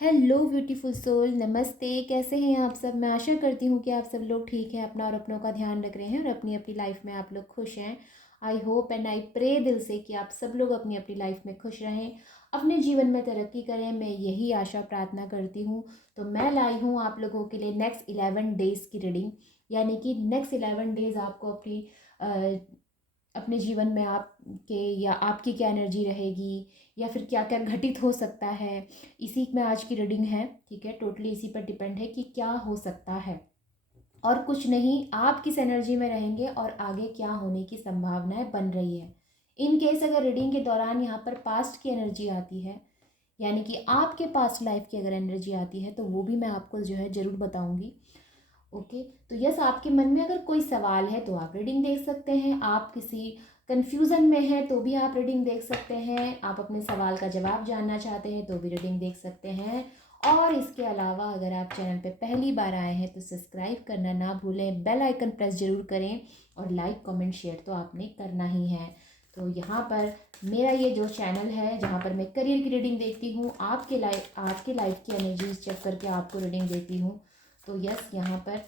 Hello beautiful soul, नमस्ते। कैसे हैं आप सब? मैं आशा करती हूँ कि आप सब लोग ठीक हैं, अपना और अपनों का ध्यान रख रहे हैं और अपनी अपनी लाइफ में आप लोग खुश हैं। I hope and I pray दिल से कि आप सब लोग अपनी अपनी लाइफ में खुश रहें, अपने जीवन में तरक्की करें। मैं यही आशा प्रार्थना करती हूँ। तो मैं लाई हूँ आप लोगों के लिए नेक्स्ट 11 डेज़ की रीडिंग, यानी कि नेक्स्ट 11 डेज़ आपको अपने जीवन में आपके या आपकी क्या एनर्जी रहेगी या फिर क्या क्या घटित हो सकता है, इसी में आज की रीडिंग है। ठीक है, टोटली इसी पर डिपेंड है कि क्या हो सकता है और कुछ नहीं। आप किस एनर्जी में रहेंगे और आगे क्या होने की संभावनाएं बन रही है। इन केस अगर रीडिंग के दौरान यहाँ पर पास्ट की एनर्जी आती है, यानी कि आपके पास्ट लाइफ की अगर एनर्जी आती है, तो वो भी मैं आपको जो है ज़रूर बताऊंगी। ओके, तो यस, आपके मन में अगर कोई सवाल है तो आप रीडिंग देख सकते हैं। आप किसी कंफ्यूजन में हैं तो भी आप रीडिंग देख सकते हैं। आप अपने सवाल का जवाब जानना चाहते हैं तो भी रीडिंग देख सकते हैं। और इसके अलावा अगर आप चैनल पे पहली बार आए हैं तो सब्सक्राइब करना ना भूलें, बेल आइकन प्रेस जरूर करें और लाइक कमेंट शेयर तो आपने करना ही है। तो यहाँ पर मेरा ये जो चैनल है जहाँ पर मैं करियर की रीडिंग देखती हूँ, आपके लाइफ की एनर्जीज चेक करके आपको रीडिंग देती हूँ। तो यस, यहाँ पर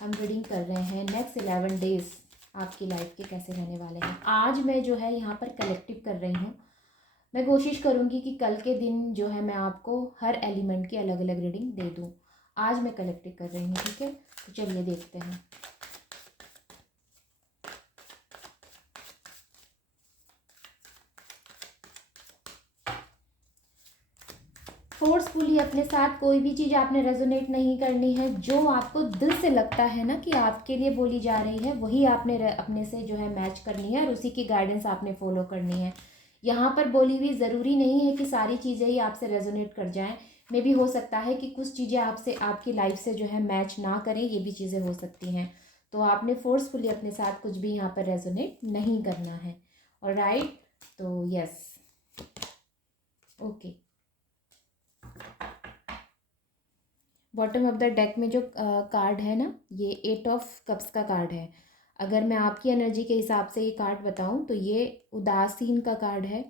हम रीडिंग कर रहे हैं नेक्स्ट 11 डेज आपकी लाइफ के कैसे रहने वाले हैं। आज मैं जो है यहाँ पर कलेक्टिव कर रही हूँ। मैं कोशिश करूँगी कि कल के दिन जो है मैं आपको हर एलिमेंट की अलग अलग रीडिंग दे दूँ। आज मैं कलेक्टिव कर रही हूँ, ठीक है। तो चलिए देखते हैं। फोर्सफुली अपने साथ कोई भी चीज़ आपने रेजोनेट नहीं करनी है। जो आपको दिल से लगता है ना कि आपके लिए बोली जा रही है, वही आपने अपने से जो है मैच करनी है और उसी की गाइडेंस आपने फॉलो करनी है। यहाँ पर बोली हुई ज़रूरी नहीं है कि सारी चीज़ें ही आपसे रेजोनेट कर जाएं। मे भी हो सकता है कि कुछ चीज़ें आपसे आपकी लाइफ से जो है मैच ना करें, ये भी चीज़ें हो सकती हैं। तो आपने फोर्सफुली अपने साथ कुछ भी यहाँ पर रेजोनेट नहीं करना है। ऑलराइट, तो yes, okay. Bottom of the deck में जो कार्ड है ना, ये 8 ऑफ कप्स का कार्ड है। अगर मैं आपकी एनर्जी के हिसाब से ये कार्ड बताऊं तो ये उदासीन का कार्ड है,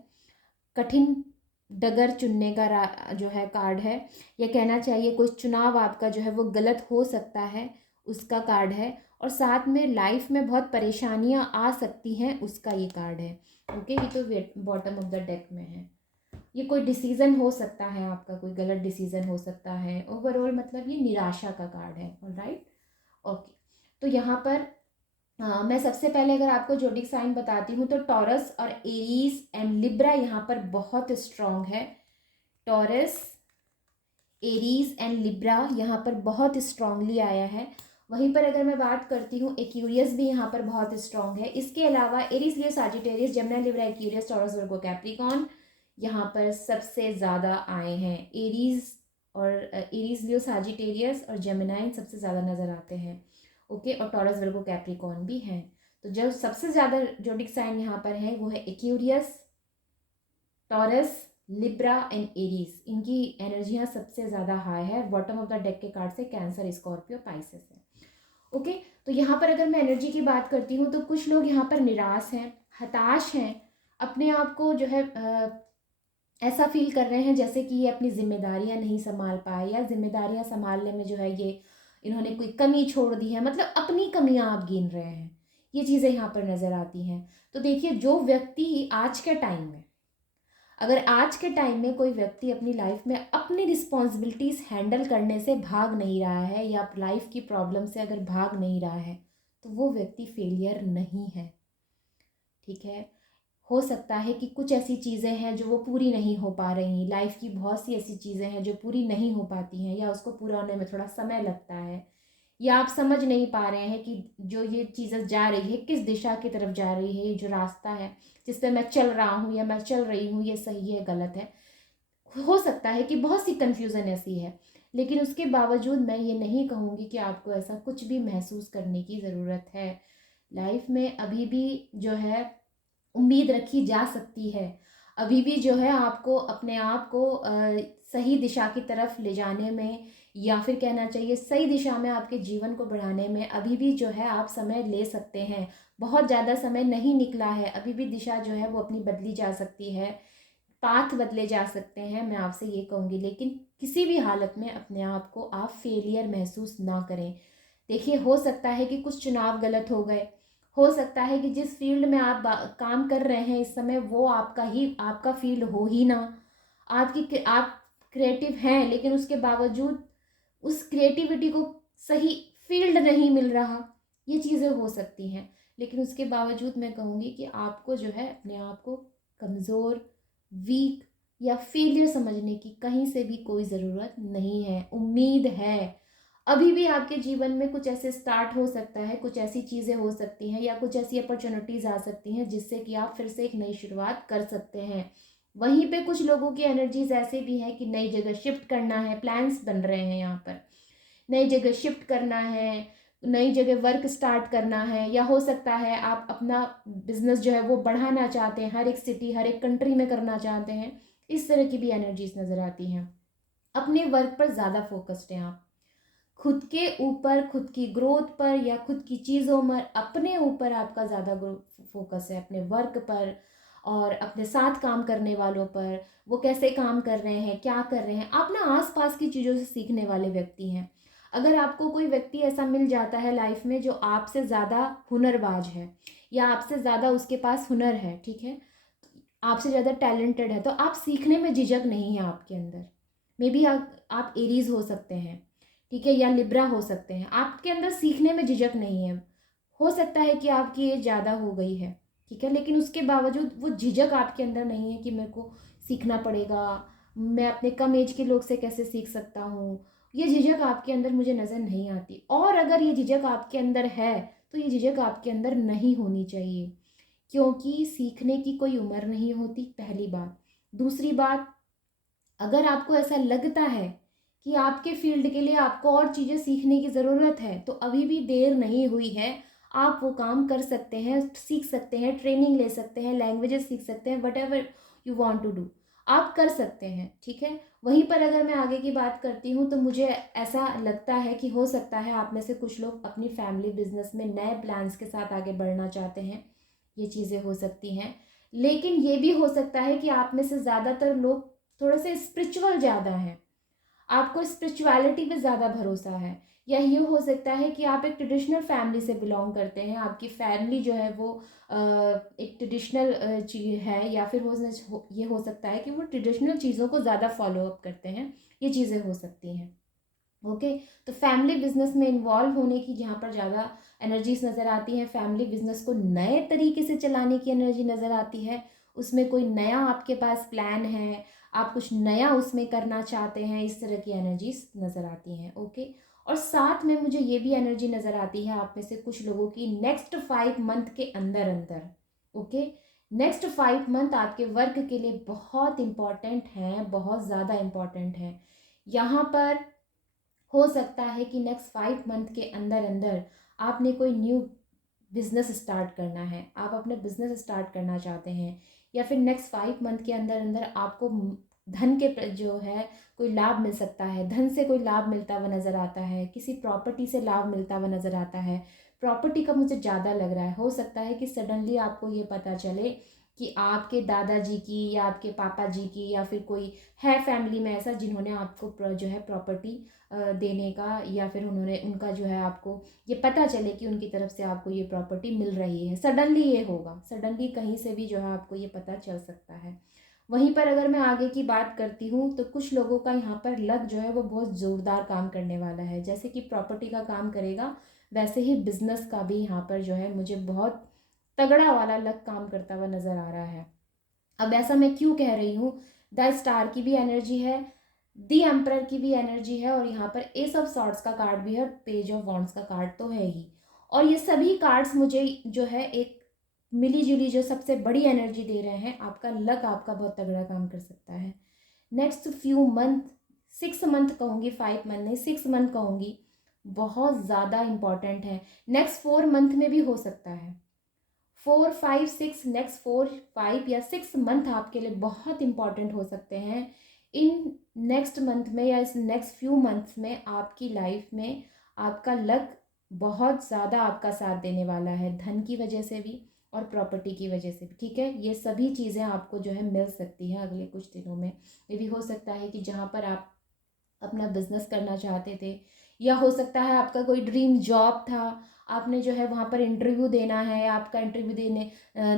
कठिन डगर चुनने का जो है कार्ड है, या कहना चाहिए कोई चुनाव आपका जो है वो गलत हो सकता है, उसका कार्ड है। और साथ में लाइफ में बहुत परेशानियां आ सकती हैं, उसका ये कार्ड है। ओके, ये तो बॉटम ऑफ द डेक में है। ये कोई डिसीज़न हो सकता है आपका, कोई गलत डिसीज़न हो सकता है। ओवरऑल मतलब ये निराशा का कार्ड है। Alright, okay. तो यहाँ पर मैं सबसे पहले अगर आपको जोडिक साइन बताती हूँ तो टॉरस और एरीज एंड लिब्रा यहाँ पर बहुत स्ट्रांग है। टॉरस, एरीज एंड लिब्रा यहाँ पर बहुत स्ट्रांगली आया है। वहीं पर अगर मैं बात करती हूँ, एक्यूरियस भी यहाँ पर बहुत स्ट्रांग है। इसके अलावा Aries, Leo, Sagittarius, Gemini, Libra, Aquarius, Taurus, Virgo, Capricorn यहाँ पर सबसे ज़्यादा आए हैं। एरीज और एरीज, लियो, साजिटेरियस और जेमिनाइन सबसे ज़्यादा नज़र आते हैं। ओके, और टॉरस, वर्गो, कैप्रिकॉन भी हैं। तो जो सबसे ज़्यादा जोडिक साइन यहाँ पर है वो है Aquarius, taurus, Libra and Aries. इनकी एनर्जियाँ सबसे ज़्यादा हाई है। बॉटम ऑफ द डेक के कार्ड से कैंसर, स्कॉर्पियो, पाइसेस है। ओके, तो यहाँ पर अगर मैं एनर्जी की बात करती हूँ तो कुछ लोग यहाँ पर निराश हैं, हताश हैं, अपने आप को जो है ऐसा फील कर रहे हैं जैसे कि ये अपनी जिम्मेदारियां नहीं संभाल पाए, या जिम्मेदारियां संभालने में जो है ये इन्होंने कोई कमी छोड़ दी है, मतलब अपनी कमियां आप गिन रहे हैं। ये चीज़ें यहाँ पर नज़र आती हैं। तो देखिए, जो व्यक्ति आज के टाइम में, अगर आज के टाइम में कोई व्यक्ति अपनी लाइफ में अपनी रिस्पॉन्सिबिलिटीज़ हैंडल करने से भाग नहीं रहा है या लाइफ की प्रॉब्लम से अगर भाग नहीं रहा है, तो वो व्यक्ति फेलियर नहीं है। ठीक है, हो सकता है कि कुछ ऐसी चीज़ें हैं जो वो पूरी नहीं हो पा रही, लाइफ की बहुत सी ऐसी चीज़ें हैं जो पूरी नहीं हो पाती हैं, या उसको पूरा होने में थोड़ा समय लगता है, या आप समझ नहीं पा रहे हैं कि जो ये चीज़ें जा रही है किस दिशा की तरफ जा रही है, ये जो रास्ता है जिस पे मैं चल रहा हूँ या मैं चल रही हूँ, ये सही है गलत है। हो सकता है कि बहुत सी कन्फ्यूज़न ऐसी है, लेकिन उसके बावजूद मैं ये नहीं कहूँगी कि आपको ऐसा कुछ भी महसूस करने की ज़रूरत है। लाइफ में अभी भी जो है उम्मीद रखी जा सकती है। अभी भी जो है आपको अपने आप को सही दिशा की तरफ ले जाने में या फिर कहना चाहिए सही दिशा में आपके जीवन को बढ़ाने में अभी भी जो है आप समय ले सकते हैं। बहुत ज़्यादा समय नहीं निकला है, अभी भी दिशा जो है वो अपनी बदली जा सकती है, पाथ बदले जा सकते हैं, मैं आपसे ये कहूँगी। लेकिन किसी भी हालत में अपने आप को आप फेलियर महसूस ना करें। देखिए, हो सकता है कि कुछ चुनाव गलत हो गए, हो सकता है कि जिस फील्ड में आप काम कर रहे हैं इस समय वो आपका फील्ड हो ही ना। आप क्रिएटिव हैं लेकिन उसके बावजूद उस क्रिएटिविटी को सही फील्ड नहीं मिल रहा, ये चीज़ें हो सकती हैं। लेकिन उसके बावजूद मैं कहूँगी कि आपको जो है अपने आप को कमज़ोर, वीक या फेलियर समझने की कहीं से भी कोई ज़रूरत नहीं है। उम्मीद है, अभी भी आपके जीवन में कुछ ऐसे स्टार्ट हो सकता है, कुछ ऐसी चीज़ें हो सकती हैं या कुछ ऐसी अपॉर्चुनिटीज़ आ सकती हैं जिससे कि आप फिर से एक नई शुरुआत कर सकते हैं। वहीं पे कुछ लोगों की एनर्जीज ऐसे भी हैं कि नई जगह शिफ्ट करना है, प्लान्स बन रहे हैं यहाँ पर, नई जगह शिफ्ट करना है, नई जगह वर्क स्टार्ट करना है, या हो सकता है आप अपना बिजनेस जो है वो बढ़ाना चाहते हैं, हर एक सिटी हर एक कंट्री में करना चाहते हैं। इस तरह की भी एनर्जीज नज़र आती हैं। अपने वर्क पर ज़्यादा फोकस्ड हैं आप, खुद के ऊपर, खुद की ग्रोथ पर या खुद की चीज़ों में अपने ऊपर आपका ज़्यादा फोकस है, अपने वर्क पर और अपने साथ काम करने वालों पर, वो कैसे काम कर रहे हैं, क्या कर रहे हैं। आप ना आसपास की चीज़ों से सीखने वाले व्यक्ति हैं। अगर आपको कोई व्यक्ति ऐसा मिल जाता है लाइफ में जो आपसे ज़्यादा हुनरबाज है या आपसे ज़्यादा उसके पास हुनर है, ठीक है, आपसे ज़्यादा टैलेंटेड है, तो आप सीखने में झिझक नहीं है आपके अंदर। मे बी आप एरीज हो सकते हैं, ठीक है, या लिब्रा हो सकते हैं, आपके अंदर सीखने में झिझक नहीं है। हो सकता है कि आपकी एज ज़्यादा हो गई है, ठीक है, लेकिन उसके बावजूद वो झिझक आपके अंदर नहीं है कि मेरे को सीखना पड़ेगा, मैं अपने कम एज के लोग से कैसे सीख सकता हूँ। ये झिझक आपके अंदर मुझे नज़र नहीं आती, और अगर ये झिझक आपके अंदर है तो ये झिझक आपके अंदर नहीं होनी चाहिए, क्योंकि सीखने की कोई उम्र नहीं होती, पहली बात। दूसरी बात, अगर आपको ऐसा लगता है कि आपके फील्ड के लिए आपको और चीज़ें सीखने की ज़रूरत है तो अभी भी देर नहीं हुई है। आप वो काम कर सकते हैं, सीख सकते हैं, ट्रेनिंग ले सकते हैं, लैंग्वेजेस सीख सकते हैं, whatever you want to do, आप कर सकते हैं, ठीक है। वहीं पर अगर मैं आगे की बात करती हूँ तो मुझे ऐसा लगता है कि हो सकता है आप में से कुछ लोग अपनी फैमिली बिजनेस में नए प्लान्स के साथ आगे बढ़ना चाहते हैं, ये चीज़ें हो सकती हैं। लेकिन ये भी हो सकता है कि आप में से ज़्यादातर लोग थोड़े से स्पिरिचुअल ज़्यादा हैं, आपको स्पिरिचुअलिटी पे ज़्यादा भरोसा है, या ये हो सकता है कि आप एक ट्रेडिशनल फैमिली से बिलोंग करते हैं, आपकी फैमिली जो है वो एक ट्रेडिशनल चीज़ है, या फिर ये हो सकता है कि वो ट्रेडिशनल चीज़ों को ज़्यादा फॉलो अप करते हैं, ये चीज़ें हो सकती हैं। ओके, तो फैमिली बिजनेस में इन्वॉल्व होने की जहाँ पर ज़्यादा एनर्जीज नज़र आती हैं, फैमिली बिजनेस को नए तरीके से चलाने की एनर्जी नज़र आती है, उसमें कोई नया आपके पास प्लान है, आप कुछ नया उसमें करना चाहते हैं, इस तरह की एनर्जीज नज़र आती हैं। ओके, और साथ में मुझे ये भी एनर्जी नज़र आती है आप में से कुछ लोगों की नेक्स्ट 5 मंथ के अंदर अंदर। ओके, नेक्स्ट 5 मंथ आपके वर्क के लिए बहुत इम्पॉर्टेंट हैं, बहुत ज़्यादा इम्पॉर्टेंट हैं। यहाँ पर हो सकता है कि नेक्स्ट 5 मंथ के अंदर अंदर आपने कोई न्यू बिजनेस स्टार्ट करना है, आप अपने बिजनेस स्टार्ट करना चाहते हैं, या फिर नेक्स्ट 5 मंथ के अंदर अंदर आपको धन के जो है कोई लाभ मिल सकता है, धन से कोई लाभ मिलता हुआ नज़र आता है, किसी प्रॉपर्टी से लाभ मिलता हुआ नज़र आता है। प्रॉपर्टी का मुझे ज़्यादा लग रहा है, हो सकता है कि सडनली आपको ये पता चले कि आपके दादाजी की या आपके पापा जी की या फिर कोई है फैमिली में ऐसा जिन्होंने आपको जो है प्रॉपर्टी देने का, या फिर उन्होंने उनका जो है आपको ये पता चले कि उनकी तरफ से आपको ये प्रॉपर्टी मिल रही है। सडनली ये होगा, सडनली कहीं से भी जो है आपको ये पता चल सकता है। वहीं पर अगर मैं आगे की बात करती हूँ तो कुछ लोगों का यहाँ पर लक जो है वो बहुत ज़ोरदार काम करने वाला है, जैसे कि प्रॉपर्टी का काम करेगा वैसे ही बिजनेस का भी यहाँ पर जो है मुझे बहुत तगड़ा वाला लक काम करता हुआ नज़र आ रहा है। अब ऐसा मैं क्यों कह रही हूँ, द स्टार की भी एनर्जी है, दी एम्परर की भी एनर्जी है, और यहाँ पर एस ऑफ सॉर्ड्स का कार्ड भी है, और पेज ऑफ वॉन्ड्स का कार्ड तो है ही। और ये सभी कार्ड्स मुझे जो है एक मिली जुली जो सबसे बड़ी एनर्जी दे रहे हैं, आपका लक आपका बहुत तगड़ा काम कर सकता है। नेक्स्ट फ्यू मंथ, 6 मंथ कहूँगी, 5 मंथ नहीं 6 मंथ कहूँगी, बहुत ज़्यादा इम्पॉर्टेंट है। नेक्स्ट 4 मंथ में भी हो सकता है, 4 5 6, नेक्स्ट 4 5 या 6 मंथ आपके लिए बहुत इंपॉर्टेंट हो सकते हैं। इन नेक्स्ट मंथ में या इस नेक्स्ट फ्यू मंथ्स में आपकी लाइफ में आपका लक बहुत ज़्यादा आपका साथ देने वाला है, धन की वजह से भी और प्रॉपर्टी की वजह से भी, ठीक है। ये सभी चीज़ें आपको जो है मिल सकती हैं अगले कुछ दिनों में। ये भी हो सकता है कि जहाँ पर आप अपना बिजनेस करना चाहते थे, या हो सकता है आपका कोई ड्रीम जॉब था, आपने जो है वहाँ पर इंटरव्यू देना है, आपका इंटरव्यू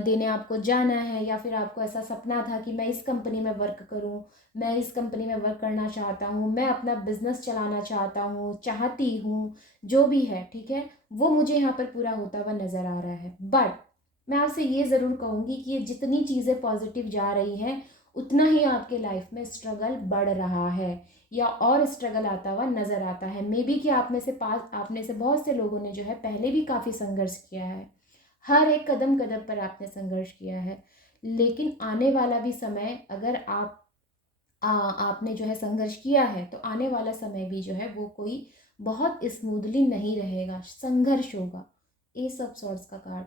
देने आपको जाना है, या फिर आपको ऐसा सपना था कि मैं इस कंपनी में वर्क करूँ, मैं इस कंपनी में वर्क करना चाहता हूँ, मैं अपना बिजनेस चलाना चाहता हूँ, चाहती हूँ, जो भी है, ठीक है, वो मुझे यहाँ पर पूरा होता हुआ नज़र आ रहा है। बट मैं आपसे ये ज़रूर कहूँगी कि ये जितनी चीज़ें पॉजिटिव जा रही हैं, उतना ही आपके लाइफ में स्ट्रगल बढ़ रहा है, या और स्ट्रगल आता हुआ नज़र आता है। मे बी कि आप में से बहुत से लोगों ने जो है पहले भी काफ़ी संघर्ष किया है, हर एक कदम कदम पर आपने संघर्ष किया है, लेकिन आने वाला भी समय, अगर आपने जो है संघर्ष किया है, तो आने वाला समय भी जो है वो कोई बहुत स्मूथली नहीं रहेगा, संघर्ष होगा। एस ऑफ सॉर्ड्स का कार्ड,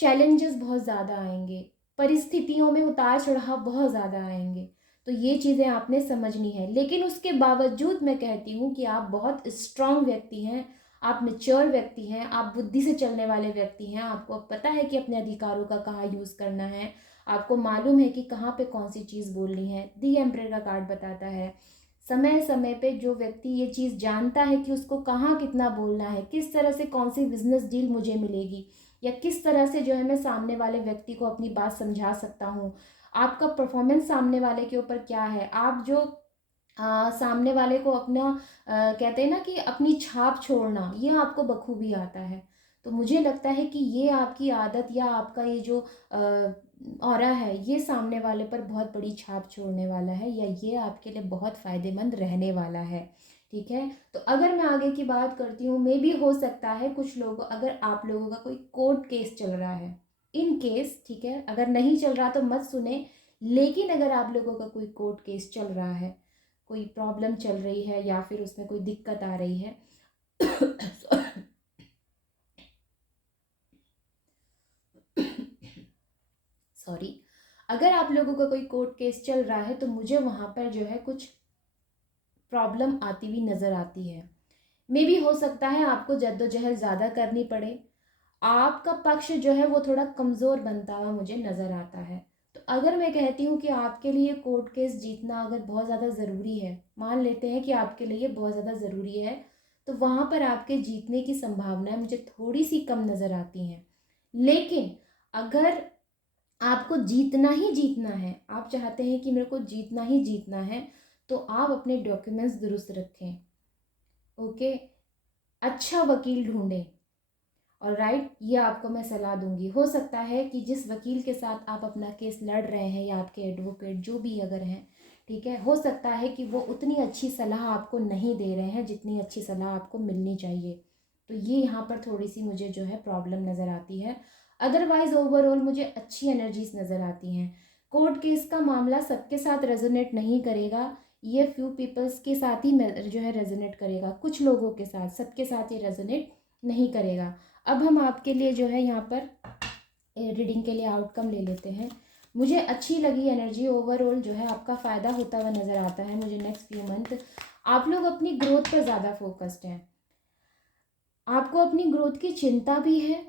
चैलेंजेस बहुत ज़्यादा आएंगे, परिस्थितियों में उतार चढ़ाव बहुत ज़्यादा आएंगे, तो ये चीज़ें आपने समझनी है। लेकिन उसके बावजूद मैं कहती हूँ कि आप बहुत स्ट्रांग व्यक्ति हैं, आप मेच्योर व्यक्ति हैं, आप बुद्धि से चलने वाले व्यक्ति हैं, आपको पता है कि अपने अधिकारों का कहाँ यूज़ करना है, आपको मालूम है कि कहाँ पे कौन सी चीज़ बोलनी है। दी एम्परर का कार्ड बताता है समय समय पे जो व्यक्ति ये चीज़ जानता है कि उसको कहाँ कितना बोलना है, किस तरह से कौन सी बिजनेस डील मुझे मिलेगी, या किस तरह से जो है मैं सामने वाले व्यक्ति को अपनी बात समझा सकता हूँ, आपका परफॉर्मेंस सामने वाले के ऊपर क्या है, आप जो सामने वाले को अपना कहते हैं ना कि अपनी छाप छोड़ना, ये आपको बखूबी आता है। तो मुझे लगता है कि ये आपकी आदत या आपका ये जो ऑरा है, ये सामने वाले पर बहुत बड़ी छाप छोड़ने वाला है, या ये आपके लिए बहुत फ़ायदेमंद रहने वाला है, ठीक है। तो अगर मैं आगे की बात करती हूँ, मे भी हो सकता है कुछ लोगों, अगर आप लोगों का कोई कोर्ट केस चल रहा है, इन केस, ठीक है, अगर नहीं चल रहा तो मत सुने, लेकिन अगर आप लोगों का कोई कोर्ट केस चल रहा है, कोई प्रॉब्लम चल रही है, या फिर उसमें कोई दिक्कत आ रही है सॉरी, अगर आप लोगों का कोई कोर्ट केस चल रहा है, तो मुझे वहाँ पर जो है कुछ प्रॉब्लम आती हुई नज़र आती है। मे भी हो सकता है आपको जद्दोजहद ज़्यादा करनी पड़े, आपका पक्ष जो है वो थोड़ा कमज़ोर बनता हुआ मुझे नज़र आता है। तो अगर मैं कहती हूँ कि आपके लिए कोर्ट केस जीतना अगर बहुत ज़्यादा ज़रूरी है, मान लेते हैं कि आपके लिए बहुत ज़्यादा ज़रूरी है, तो वहाँ पर आपके जीतने की संभावनाएं मुझे थोड़ी सी कम नज़र आती हैं। लेकिन अगर आपको जीतना ही जीतना है, आप चाहते हैं कि मेरे को जीतना ही जीतना है, तो आप अपने डॉक्यूमेंट्स दुरुस्त रखें, ओके, अच्छा वकील ढूंढें, और राइट, ये आपको मैं सलाह दूंगी। हो सकता है कि जिस वकील के साथ आप अपना केस लड़ रहे हैं, या आपके एडवोकेट जो भी अगर हैं, ठीक है, हो सकता है कि वो उतनी अच्छी सलाह आपको नहीं दे रहे हैं जितनी अच्छी सलाह आपको मिलनी चाहिए। तो ये यहाँ पर थोड़ी सी मुझे जो है प्रॉब्लम नज़र आती है। अदरवाइज ओवरऑल मुझे अच्छी एनर्जीज नज़र आती हैं। कोर्ट केस का मामला सबके साथ रेजोनेट नहीं करेगा, ये फ्यू पीपल्स के साथ ही जो है रेजोनेट करेगा, कुछ लोगों के साथ, सबके साथ ये रेजोनेट नहीं करेगा। अब हम आपके लिए जो है यहाँ पर रीडिंग के लिए आउटकम ले लेते हैं। मुझे अच्छी लगी एनर्जी, ओवरऑल जो है आपका फ़ायदा होता हुआ नज़र आता है मुझे नेक्स्ट फ्यू मंथ। आप लोग अपनी ग्रोथ पर ज़्यादा फोकस्ड हैं, आपको अपनी ग्रोथ की चिंता भी है,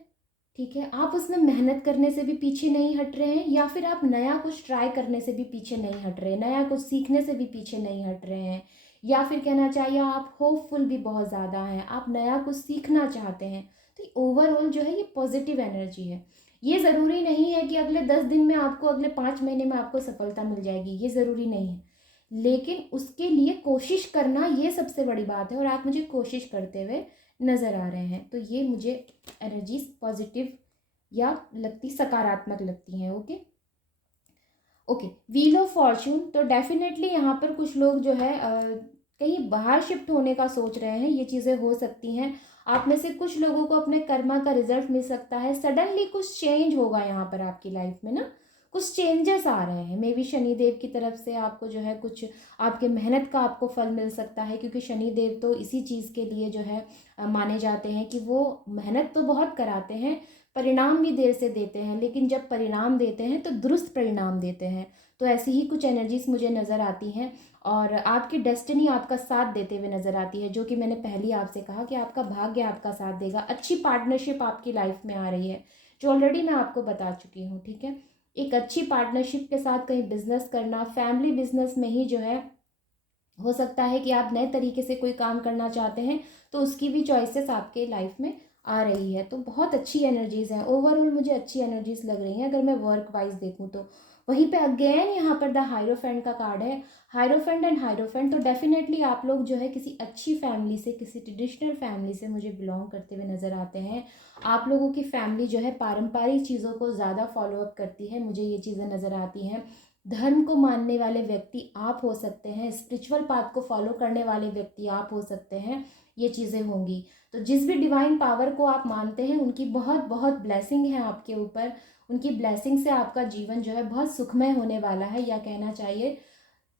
ठीक है, आप उसमें मेहनत करने से भी पीछे नहीं हट रहे हैं, या फिर आप नया कुछ ट्राई करने से भी पीछे नहीं हट रहे हैं, नया कुछ सीखने से भी पीछे नहीं हट रहे हैं, या फिर कहना चाहिए आप होपफुल भी बहुत ज़्यादा हैं, आप नया कुछ सीखना चाहते हैं। तो ओवरऑल जो है ये पॉजिटिव एनर्जी है। ये ज़रूरी नहीं है कि अगले 10 दिन में आपको, अगले 5 महीने में आपको सफलता मिल जाएगी, ये ज़रूरी नहीं है, लेकिन उसके लिए कोशिश करना ये सबसे बड़ी बात है, और आप मुझे कोशिश करते हुए नज़र आ रहे हैं। तो ये मुझे एनर्जीज पॉजिटिव या लगती, सकारात्मक लगती हैं। Okay okay, wheel of Fortune, तो डेफिनेटली यहाँ पर कुछ लोग जो है कहीं बाहर शिफ्ट होने का सोच रहे हैं, ये चीज़ें हो सकती हैं। आप में से कुछ लोगों को अपने कर्मा का रिजल्ट मिल सकता है, सडनली कुछ चेंज होगा यहाँ पर आपकी लाइफ में ना, कुछ चेंजेस आ रहे हैं। मे बी शनिदेव की तरफ से आपको जो है कुछ आपके मेहनत का आपको फल मिल सकता है, क्योंकि शनिदेव तो इसी चीज़ के लिए जो है माने जाते हैं कि वो मेहनत तो बहुत कराते हैं, परिणाम भी देर से देते हैं, लेकिन जब परिणाम देते हैं तो दुरुस्त परिणाम देते हैं। तो ऐसी ही कुछ एनर्जीज मुझे नज़र आती हैं और आपकी डेस्टिनी आपका साथ देते हुए नज़र आती है, जो कि मैंने पहले ही आपसे कहा कि आपका भाग्य आपका साथ देगा। अच्छी पार्टनरशिप आपकी लाइफ में आ रही है, जो ऑलरेडी मैं आपको बता चुकी हूँ, ठीक है। एक अच्छी पार्टनरशिप के साथ कहीं बिजनेस करना, फैमिली बिजनेस में ही जो है, हो सकता है कि आप नए तरीके से कोई काम करना चाहते हैं, तो उसकी भी चॉइसेस आपके लाइफ में आ रही है। तो बहुत अच्छी एनर्जीज़ हैं, ओवरऑल मुझे अच्छी एनर्जीज़ लग रही हैं अगर मैं वर्क वाइज देखूँ तो। वहीं पे अगेन यहाँ पर द हायरोफेंट का कार्ड है, हायरोफेंट एंड हायरोफेंट। तो डेफिनेटली आप लोग जो है किसी अच्छी फैमिली से, किसी ट्रेडिशनल फैमिली से मुझे बिलोंग करते हुए नज़र आते हैं। आप लोगों की फैमिली जो है पारंपरिक चीज़ों को ज़्यादा फॉलोअप करती है, मुझे ये चीज़ें नज़र आती हैं। धर्म को मानने वाले व्यक्ति आप हो सकते हैं, स्पिरिचुअल पाथ को फॉलो करने वाले व्यक्ति आप हो सकते हैं, ये चीज़ें होंगी। तो जिस भी डिवाइन पावर को आप मानते हैं, उनकी बहुत बहुत ब्लेसिंग है आपके ऊपर। उनकी ब्लेसिंग से आपका जीवन जो है बहुत सुखमय होने वाला है, या कहना चाहिए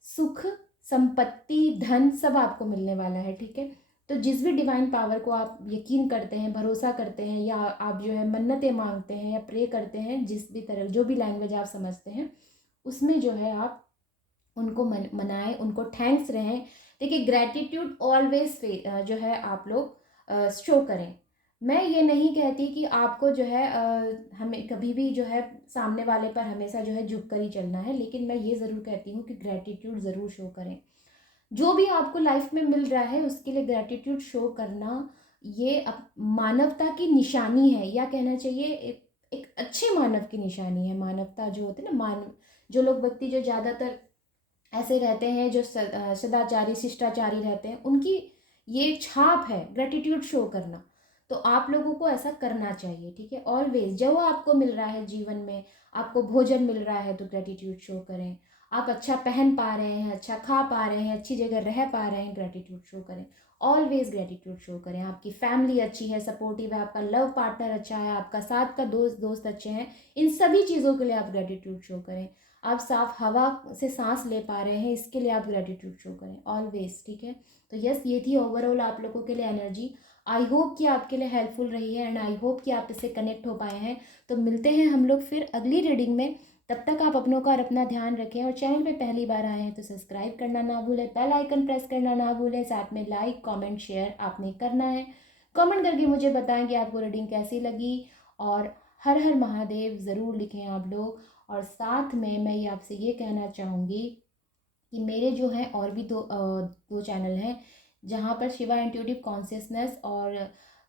सुख, संपत्ति, धन सब आपको मिलने वाला है, ठीक है। तो जिस भी डिवाइन पावर को आप यकीन करते हैं, भरोसा करते हैं, या आप जो है मन्नतें मांगते हैं या प्रे करते हैं, जिस भी तरह जो भी लैंग्वेज आप समझते हैं, उसमें जो है आप उनको मनाएं, उनको थैंक्स रहें। देखिए ग्रैटिट्यूड ऑलवेज जो है आप लोग शो करें। मैं ये नहीं कहती कि आपको जो है हमें कभी भी जो है सामने वाले पर हमेशा जो है झुक कर ही चलना है, लेकिन मैं ये ज़रूर कहती हूँ कि ग्रैटिट्यूड ज़रूर शो करें। जो भी आपको लाइफ में मिल रहा है उसके लिए ग्रैटिट्यूड शो करना, ये मानवता की निशानी है, या कहना चाहिए एक अच्छे मानव की निशानी है। मानवता जो होती है ना, मानव जो लोग व्यक्ति जो ज़्यादातर ऐसे रहते हैं, जो सदाचारी शिष्टाचारी रहते हैं, उनकी ये छाप है ग्रेटिट्यूड शो करना। तो आप लोगों को ऐसा करना चाहिए, ठीक है। ऑलवेज जो आपको मिल रहा है जीवन में, आपको भोजन मिल रहा है तो ग्रेटिट्यूड शो करें। आप अच्छा पहन पा रहे हैं, अच्छा खा पा रहे हैं, अच्छी जगह रह पा रहे हैं, ग्रेटिट्यूड शो करें। ऑलवेज ग्रेटिट्यूड शो करें। आपकी फैमिली अच्छी है, सपोर्टिव है, आपका लव पार्टनर अच्छा है, आपका साथ का दोस्त अच्छे हैं, इन सभी चीज़ों के लिए आप ग्रेटिट्यूड शो करें। आप साफ हवा से सांस ले पा रहे हैं, इसके लिए आप ग्रेटिट्यूड शो करें ऑलवेज, ठीक है। तो यस, ये थी ओवरऑल आप लोगों के लिए एनर्जी। आई होप कि आपके लिए हेल्पफुल रही है, एंड आई होप कि आप इससे कनेक्ट हो पाए हैं। तो मिलते हैं हम लोग फिर अगली रीडिंग में। तब तक आप अपनों का और अपना ध्यान रखें, और चैनल पे पहली बार आए हैं तो सब्सक्राइब करना ना भूलें, बेल आइकन प्रेस करना ना भूलें, साथ में लाइक कमेंट शेयर आपने करना है। कमेंट करके मुझे बताएं कि आपको रीडिंग कैसी लगी, और हर हर महादेव ज़रूर लिखें आप लोग। और साथ में मैं ये आपसे ये कहना चाहूँगी कि मेरे जो हैं और भी दो चैनल हैं, जहाँ पर शिवा इंट्यूटिव कॉन्शियसनेस और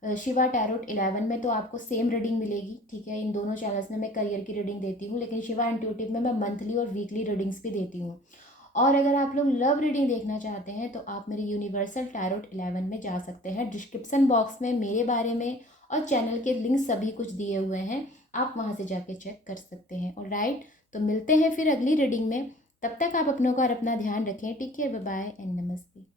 शिवा टैरोट 11 में तो आपको सेम रीडिंग मिलेगी, ठीक है। इन दोनों चैनल्स में मैं करियर की रीडिंग देती हूँ, लेकिन शिवा इंट्यूटिव में मैं मंथली और वीकली रीडिंग्स भी देती हूँ। और अगर आप लोग लव रीडिंग देखना चाहते हैं तो आप मेरे यूनिवर्सल टैरोट 11 में जा सकते हैं। डिस्क्रिप्सन बॉक्स में मेरे बारे में और चैनल के लिंक सभी कुछ दिए हुए हैं, आप वहाँ से जाके चेक कर सकते हैं। और राइट, तो मिलते हैं फिर अगली रीडिंग में। तब तक आप अपनों का और अपना ध्यान रखें। Take care, bye bye and नमस्ते।